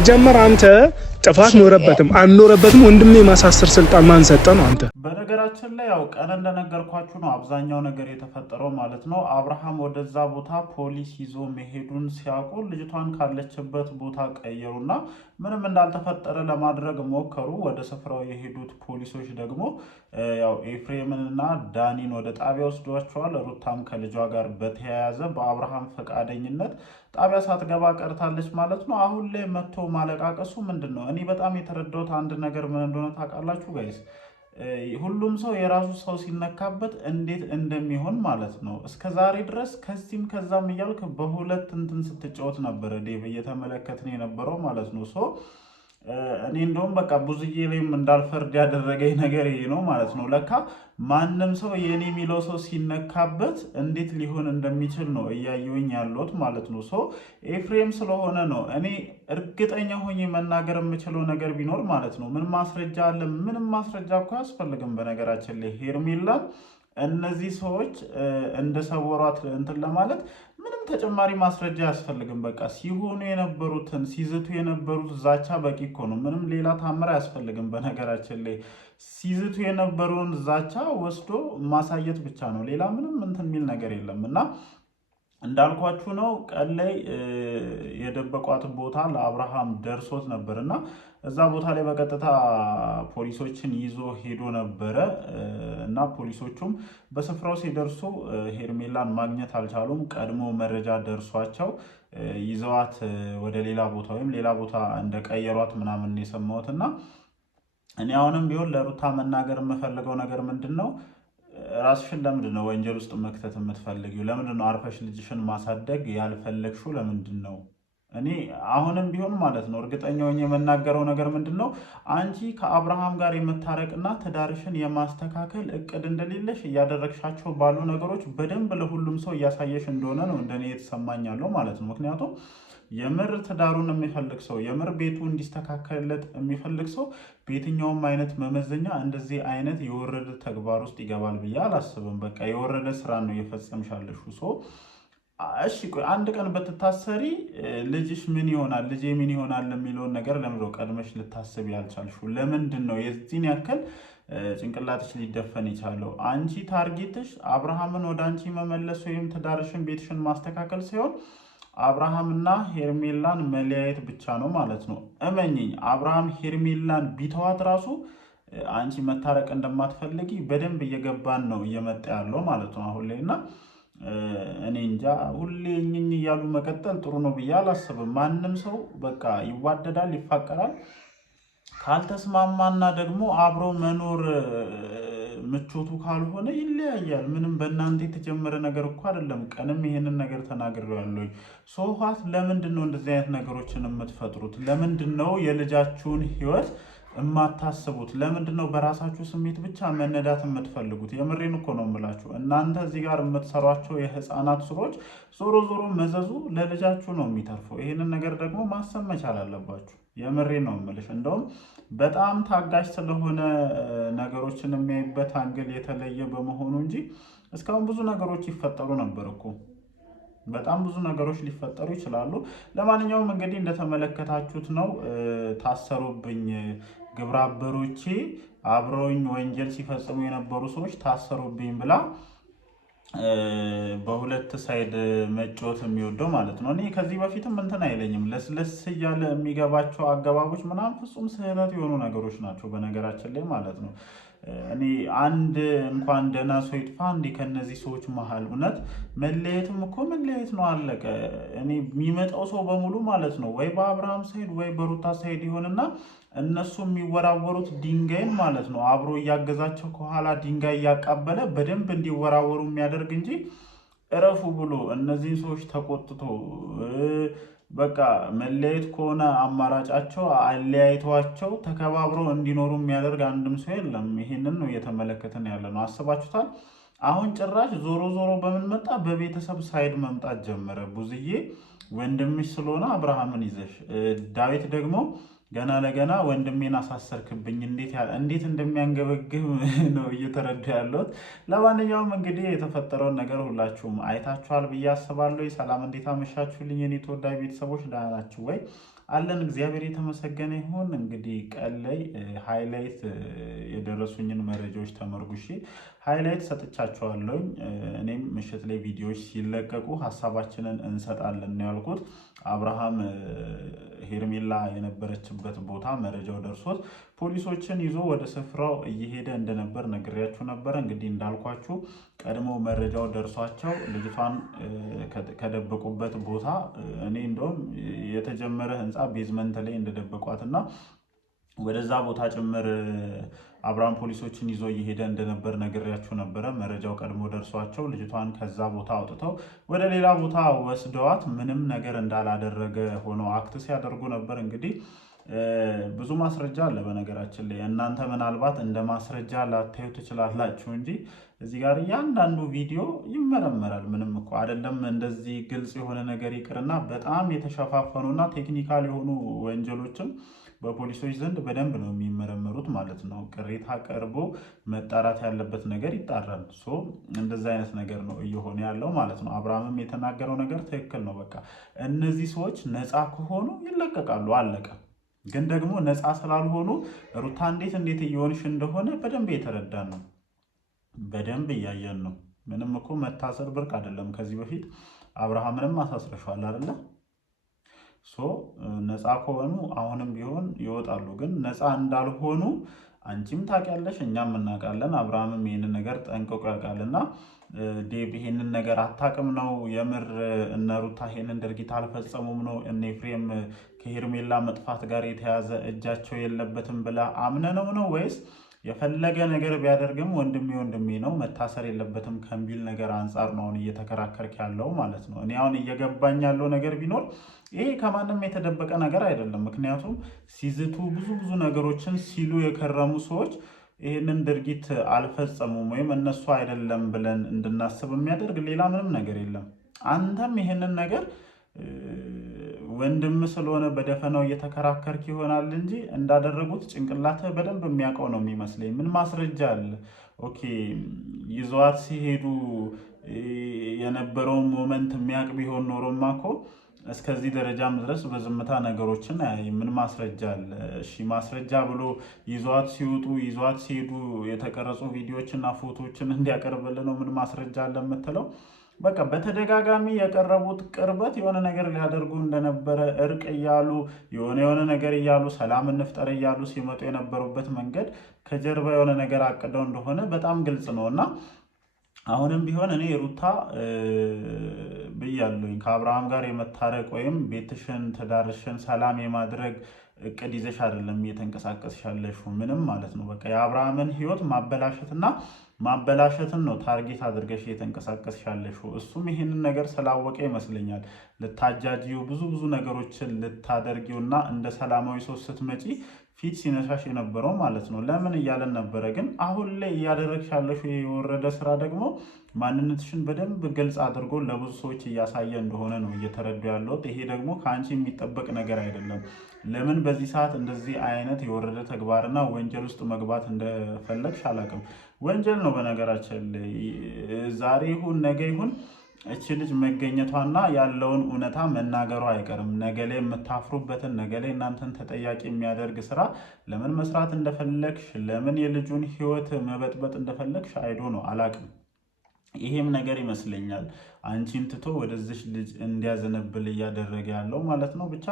ጀመር አንተ ጥፋት ኖረበትም አልኖረበትም ወንድሜ ማሳሰር ስልጣን ማን ሰጠ ነው አንተ? በነገራችን ላይ ያው ቀን እንደነገርኳችሁ ነው አብዛኛው ነገር የተፈጠረው ማለት ነው። አብርሃም ወደዛ ቦታ ፖሊስ ይዞ መሄዱን ሲያውቁ ልጅቷን ካለችበት ቦታ ቀየሩና ምንም እንዳልተፈጠረ ለማድረግ ሞከሩ። ወደ ስፍራው የሄዱት ፖሊሶች ደግሞ ያው ኤፍሬምንና ዳኒን ወደ ጣቢያ ወስዷቸዋል። ሩታም ከልጇ ጋር በተያያዘ በአብርሃም ፈቃደኝነት ጣቢያ ሳትገባ ቀርታለች ማለት ነው። አሁን ላይ መጥቶ ማለቃቀሱ ምንድን ነው? እኔ በጣም የተረዳሁት አንድ ነገር ምን እንደሆነ ታውቃላችሁ ጋይስ? ሁሉም ሰው የራሱ ሰው ሲነካበት እንዴት እንደሚሆን ማለት ነው። እስከ ዛሬ ድረስ ከዚህም ከዛም እያልክ በሁለት እንትን ስትጫወት ነበረ ዴቭ እየተመለከትን የነበረው ማለት ነው። እኔ እንደውም በቃ ብዙዬ ላይም እንዳልፈርድ ያደረገኝ ነገር ይሄ ነው ማለት ነው። ለካ ማንም ሰው የኔ የሚለው ሰው ሲነካበት እንዴት ሊሆን እንደሚችል ነው እያየሁኝ ያለሁት ማለት ነው። ኤፍሬም ስለሆነ ነው። እኔ እርግጠኛ ሆኜ መናገር የምችለው ነገር ቢኖር ማለት ነው ምን ማስረጃ አለ? ምንም ማስረጃ እኮ አያስፈልግም። በነገራችን ላይ ሄርሜላን እነዚህ ሰዎች እንደሰወሯት እንትን ለማለት ምንም ተጨማሪ ማስረጃ አያስፈልግም። በቃ ሲሆኑ የነበሩትን ሲዝቱ የነበሩት ዛቻ በቂ እኮ ነው። ምንም ሌላ ታምር አያስፈልግም። በነገራችን ላይ ሲዝቱ የነበረውን ዛቻ ወስዶ ማሳየት ብቻ ነው። ሌላ ምንም እንትን የሚል ነገር የለም እና እንዳልኳችሁ ነው። ቀን ላይ የደበቋት ቦታ ለአብርሃም ደርሶት ነበር እና እዛ ቦታ ላይ በቀጥታ ፖሊሶችን ይዞ ሄዶ ነበረ እና ፖሊሶቹም በስፍራው ሲደርሱ ሄርሜላን ማግኘት አልቻሉም። ቀድሞ መረጃ ደርሷቸው ይዘዋት ወደ ሌላ ቦታ ወይም ሌላ ቦታ እንደቀየሯት ምናምን የሰማሁት እና እኔ አሁንም ቢሆን ለሩታ መናገር የምፈልገው ነገር ምንድን ነው? ራስሽን ለምንድን ነው ወንጀል ውስጥ መክተት የምትፈልጊው? ለምንድን ነው አርፈሽ ልጅሽን ማሳደግ ያልፈለግሽው? ለምንድን ነው? እኔ አሁንም ቢሆን ማለት ነው እርግጠኛ ሆኜ የምናገረው ነገር ምንድን ነው፣ አንቺ ከአብርሃም ጋር የመታረቅና ትዳርሽን የማስተካከል እቅድ እንደሌለሽ እያደረግሻቸው ባሉ ነገሮች በደንብ ለሁሉም ሰው እያሳየሽ እንደሆነ ነው እንደኔ የተሰማኝ ያለው ማለት ነው። ምክንያቱም የምር ትዳሩን የሚፈልግ ሰው የምር ቤቱ እንዲስተካከልለት የሚፈልግ ሰው በየትኛውም አይነት መመዘኛ እንደዚህ አይነት የወረደ ተግባር ውስጥ ይገባል ብዬ አላስብም። በቃ የወረደ ስራ ነው እየፈጸምሻለሽው። እሺ ቆይ አንድ ቀን በትታሰሪ ልጅሽ ምን ይሆናል ልጄ ምን ይሆናል የሚለውን ነገር ለምንድነው ቀድመሽ ልታስብ ያልቻልሽው? ለምንድን ነው የዚህን ያክል ጭንቅላትሽ ሊደፈን የቻለው? አንቺ ታርጌትሽ አብርሃምን ወደ አንቺ መመለስ ወይም ትዳርሽን ቤትሽን ማስተካከል ሲሆን አብርሃምና ሄርሜላን መለያየት ብቻ ነው ማለት ነው። እመኝኝ አብርሃም ሄርሜላን ቢተዋት ራሱ አንቺ መታረቅ እንደማትፈልጊ በደንብ እየገባን ነው እየመጣ ያለው ማለት ነው አሁን ላይ እና እኔ እንጃ ሁሌ እኝኝ እያሉ መቀጠል ጥሩ ነው ብዬ አላስብም። ማንም ሰው በቃ ይዋደዳል፣ ይፋቀራል። ካልተስማማና ደግሞ አብሮ መኖር ምቾቱ ካልሆነ ይለያያል። ምንም በእናንተ የተጀመረ ነገር እኮ አይደለም። ቀንም ይሄንን ነገር ተናግሬያለሁ። ሶፋት ለምንድን ነው እንደዚህ አይነት ነገሮችን የምትፈጥሩት? ለምንድን ነው የልጃችሁን ህይወት የማታስቡት? ለምንድን ነው በራሳችሁ ስሜት ብቻ መነዳት የምትፈልጉት? የምሬን እኮ ነው የምላችሁ። እናንተ እዚህ ጋር የምትሰሯቸው የህፃናት ስሮች ዞሮ ዞሮ መዘዙ ለልጃችሁ ነው የሚተርፈው። ይህንን ነገር ደግሞ ማሰብ መቻል አለባችሁ። የምሬን ነው የምልሽ። እንደውም በጣም ታጋሽ ስለሆነ ነገሮችን የሚያይበት አንግል የተለየ በመሆኑ እንጂ እስካሁን ብዙ ነገሮች ይፈጠሩ ነበር እኮ። በጣም ብዙ ነገሮች ሊፈጠሩ ይችላሉ። ለማንኛውም እንግዲህ እንደተመለከታችሁት ነው ታሰሩብኝ ግብረ አበሮቼ አብረውኝ ወንጀል ሲፈጽሙ የነበሩ ሰዎች ታሰሩብኝ ብላ በሁለት ሳይድ መጫወት የሚወደው ማለት ነው። እኔ ከዚህ በፊትም እንትን አይለኝም ለስለስ እያለ የሚገባቸው አገባቦች ምናምን ፍጹም ስህተት የሆኑ ነገሮች ናቸው በነገራችን ላይ ማለት ነው። እኔ አንድ እንኳን ደህና ሰው ይጥፋ እንዴ ከነዚህ ሰዎች መሀል። እውነት መለየትም እኮ መለየት ነው፣ አለቀ። እኔ የሚመጣው ሰው በሙሉ ማለት ነው ወይ በአብርሃም ሳይድ ወይ በሩታ ሳይድ ይሆንና እነሱ የሚወራወሩት ድንጋይን ማለት ነው አብሮ እያገዛቸው ከኋላ ድንጋይ እያቃበለ በደንብ እንዲወራወሩ የሚያደርግ እንጂ እረፉ ብሎ እነዚህን ሰዎች ተቆጥቶ በቃ መለየት ከሆነ አማራጫቸው አለያይቷቸው ተከባብረው እንዲኖሩ የሚያደርግ አንድም ሰው የለም። ይሄንን ነው እየተመለከትን ያለ ነው። አስባችሁታል? አሁን ጭራሽ ዞሮ ዞሮ በምን መጣ? በቤተሰብ ሳይድ መምጣት ጀመረ። ብዙዬ ወንድምሽ ስለሆነ አብርሃምን ይዘሽ፣ ዳዊት ደግሞ ገና ለገና ወንድሜን አሳሰርክብኝ እንዴት እንደሚያንገበግብ ነው እየተረዳ ያለሁት። ለማንኛውም እንግዲህ የተፈጠረውን ነገር ሁላችሁም አይታችኋል ብዬ አስባለሁ። ሰላም፣ እንዴት አመሻችሁልኝ የኔ ተወዳጅ ቤተሰቦች? ደህና ናችሁ ወይ? አለን፣ እግዚአብሔር የተመሰገነ ይሁን። እንግዲህ ቀን ላይ ሃይላይት የደረሱኝን መረጃዎች ተመርጉሼ ሃይላይት ሰጥቻቸዋለሁኝ። እኔም ምሽት ላይ ቪዲዮዎች ሲለቀቁ ሀሳባችንን እንሰጣለን ነው ያልኩት። አብርሃም ሄርሜላ የነበረችበት ቦታ መረጃው ደርሶት ፖሊሶችን ይዞ ወደ ስፍራው እየሄደ እንደነበር ነግሬያችሁ ነበረ። እንግዲህ እንዳልኳችሁ ቀድሞ መረጃው ደርሷቸው ልጅቷን ከደበቁበት ቦታ እኔ እንደውም የተጀመረ ህንፃ ቤዝመንት ላይ እንደደበቋትና ወደዛ ቦታ ጭምር አብርሃም ፖሊሶችን ይዞ እየሄደ እንደነበር ነግሬያችሁ ነበረ። መረጃው ቀድሞ ደርሷቸው ልጅቷን ከዛ ቦታ አውጥተው ወደ ሌላ ቦታ ወስደዋት ምንም ነገር እንዳላደረገ ሆኖ አክት ሲያደርጉ ነበር። እንግዲህ ብዙ ማስረጃ አለ። በነገራችን ላይ እናንተ ምናልባት እንደ ማስረጃ ላታዩ ትችላላችሁ እንጂ እዚህ ጋር እያንዳንዱ ቪዲዮ ይመረመራል። ምንም እኮ አይደለም እንደዚህ ግልጽ የሆነ ነገር ይቅርና በጣም የተሸፋፈኑና ቴክኒካል የሆኑ ወንጀሎችም በፖሊሶች ዘንድ በደንብ ነው የሚመረመሩት ማለት ነው። ቅሬታ ቀርቦ መጣራት ያለበት ነገር ይጣራል። እንደዚህ አይነት ነገር ነው እየሆነ ያለው ማለት ነው። አብርሃምም የተናገረው ነገር ትክክል ነው። በቃ እነዚህ ሰዎች ነፃ ከሆኑ ይለቀቃሉ፣ አለቀ። ግን ደግሞ ነፃ ስላልሆኑ ሩታ እንዴት እየሆንሽ እንደሆነ በደንብ የተረዳን ነው፣ በደንብ እያየን ነው። ምንም እኮ መታሰር ብርቅ አይደለም። ከዚህ በፊት አብርሃምንም አሳስረሻል አይደለ? ነፃ ከሆኑ አሁንም ቢሆን ይወጣሉ። ግን ነፃ እንዳልሆኑ አንቺም ታውቂያለሽ፣ እኛም እናውቃለን። አብርሃምም ይህንን ነገር ጠንቅቆ ያውቃልና ዴቭ ይሄንን ነገር አታውቅም ነው የምር እነ ሩታ ይሄንን ድርጊት አልፈጸሙም ነው እነ ኤፍሬም ከሄርሜላ መጥፋት ጋር የተያዘ እጃቸው የለበትም ብላ አምነነው ነው ወይስ የፈለገ ነገር ቢያደርግም ወንድሜ ነው መታሰር የለበትም ከሚል ነገር አንጻር ነው አሁን እየተከራከርክ ያለው ማለት ነው? እኔ አሁን እየገባኝ ያለው ነገር ቢኖር ይሄ ከማንም የተደበቀ ነገር አይደለም። ምክንያቱም ሲዝቱ ብዙ ነገሮችን ሲሉ የከረሙ ሰዎች ይህንን ድርጊት አልፈጸሙም ወይም እነሱ አይደለም ብለን እንድናስብ የሚያደርግ ሌላ ምንም ነገር የለም። አንተም ይህንን ነገር ወንድም ስለሆነ በደፈናው እየተከራከርክ ይሆናል እንጂ እንዳደረጉት ጭንቅላትህ በደንብ የሚያውቀው ነው የሚመስለኝ። ምን ማስረጃ አለ? ኦኬ ይዘዋት ሲሄዱ የነበረውን ሞመንት የሚያውቅ ቢሆን ኖሮማ እኮ እስከዚህ ደረጃም ድረስ በዝምታ ነገሮችን ምን ማስረጃ አለ? እሺ ማስረጃ ብሎ ይዘዋት ሲወጡ ይዘዋት ሲሄዱ የተቀረጹ ቪዲዮዎችና ፎቶዎችን እንዲያቀርብልህ ነው ምን ማስረጃ አለ የምትለው? በቃ በተደጋጋሚ የቀረቡት ቅርበት የሆነ ነገር ሊያደርጉ እንደነበረ እርቅ እያሉ የሆነ ነገር እያሉ ሰላም እንፍጠር እያሉ ሲመጡ የነበሩበት መንገድ ከጀርባ የሆነ ነገር አቅደው እንደሆነ በጣም ግልጽ ነው። እና አሁንም ቢሆን እኔ ሩታ ብያለሁኝ ከአብርሃም ጋር የመታረቅ ወይም ቤትሽን ትዳርሽን ሰላም የማድረግ እቅድ ይዘሽ አይደለም እየተንቀሳቀስሽ ያለሽው ምንም ማለት ነው። በቃ የአብርሃምን ሕይወት ማበላሸትን ነው ታርጌት አድርገሽ እየተንቀሳቀስሽ ያለሽው። እሱም ይህንን ነገር ስላወቀ ይመስለኛል ልታጃጂው ብዙ ነገሮችን ልታደርጊውና እንደ ሰላማዊ ሰው ስትመጪ ፊት ሲነሳሽ የነበረው ማለት ነው። ለምን እያለን ነበረ። ግን አሁን ላይ እያደረግሽ ያለሽው የወረደ ስራ ደግሞ ማንነትሽን በደንብ ግልጽ አድርጎ ለብዙ ሰዎች እያሳየ እንደሆነ ነው እየተረዱ ያለሁት። ይሄ ደግሞ ከአንቺ የሚጠበቅ ነገር አይደለም። ለምን በዚህ ሰዓት እንደዚህ አይነት የወረደ ተግባርና ወንጀል ውስጥ መግባት እንደፈለግሽ አላውቅም። ወንጀል ነው በነገራችን ላይ ዛሬ ይሁን ነገ ይሁን እቺ ልጅ መገኘቷና ያለውን እውነታ መናገሯ አይቀርም። ነገ ላይ የምታፍሩበትን ነገ ላይ እናንተን ተጠያቂ የሚያደርግ ስራ ለምን መስራት እንደፈለግሽ ለምን የልጁን ሕይወት መበጥበጥ እንደፈለግሽ አይዶ ነው አላቅም። ይሄም ነገር ይመስለኛል አንቺን ትቶ ወደዚሽ ልጅ እንዲያዘነብል እያደረገ ያለው ማለት ነው። ብቻ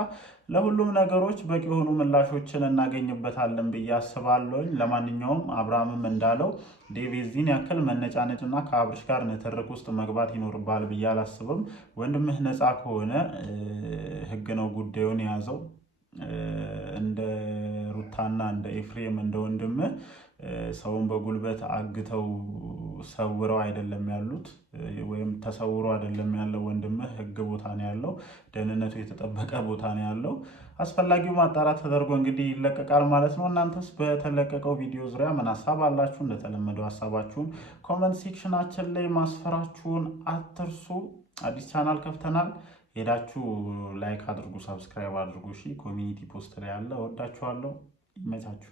ለሁሉም ነገሮች በቂ የሆኑ ምላሾችን እናገኝበታለን ብዬ አስባለሁ። ለማንኛውም አብርሃምም እንዳለው ዴቭ የዚህን ያክል መነጫነጭና ከአብርሽ ጋር ንትርክ ውስጥ መግባት ይኖርባል ብዬ አላስብም። ወንድምህ ነፃ ከሆነ ህግ ነው ጉዳዩን የያዘው። እንደ ሩታና እንደ ኤፍሬም እንደ ወንድምህ ሰውን በጉልበት አግተው ሰውረው አይደለም ያሉት፣ ወይም ተሰውሮ አይደለም ያለው። ወንድምህ ህግ ቦታ ነው ያለው፣ ደህንነቱ የተጠበቀ ቦታ ነው ያለው። አስፈላጊው ማጣራት ተደርጎ እንግዲህ ይለቀቃል ማለት ነው። እናንተስ በተለቀቀው ቪዲዮ ዙሪያ ምን ሀሳብ አላችሁ? እንደተለመደው ሀሳባችሁን ኮመንት ሴክሽናችን ላይ ማስፈራችሁን አትርሱ። አዲስ ቻናል ከፍተናል። ሄዳችሁ ላይክ አድርጉ፣ ሰብስክራይብ አድርጉ። እሺ ኮሚኒቲ ፖስት ላይ ያለ ወዳችኋለሁ። ይመቻችሁ።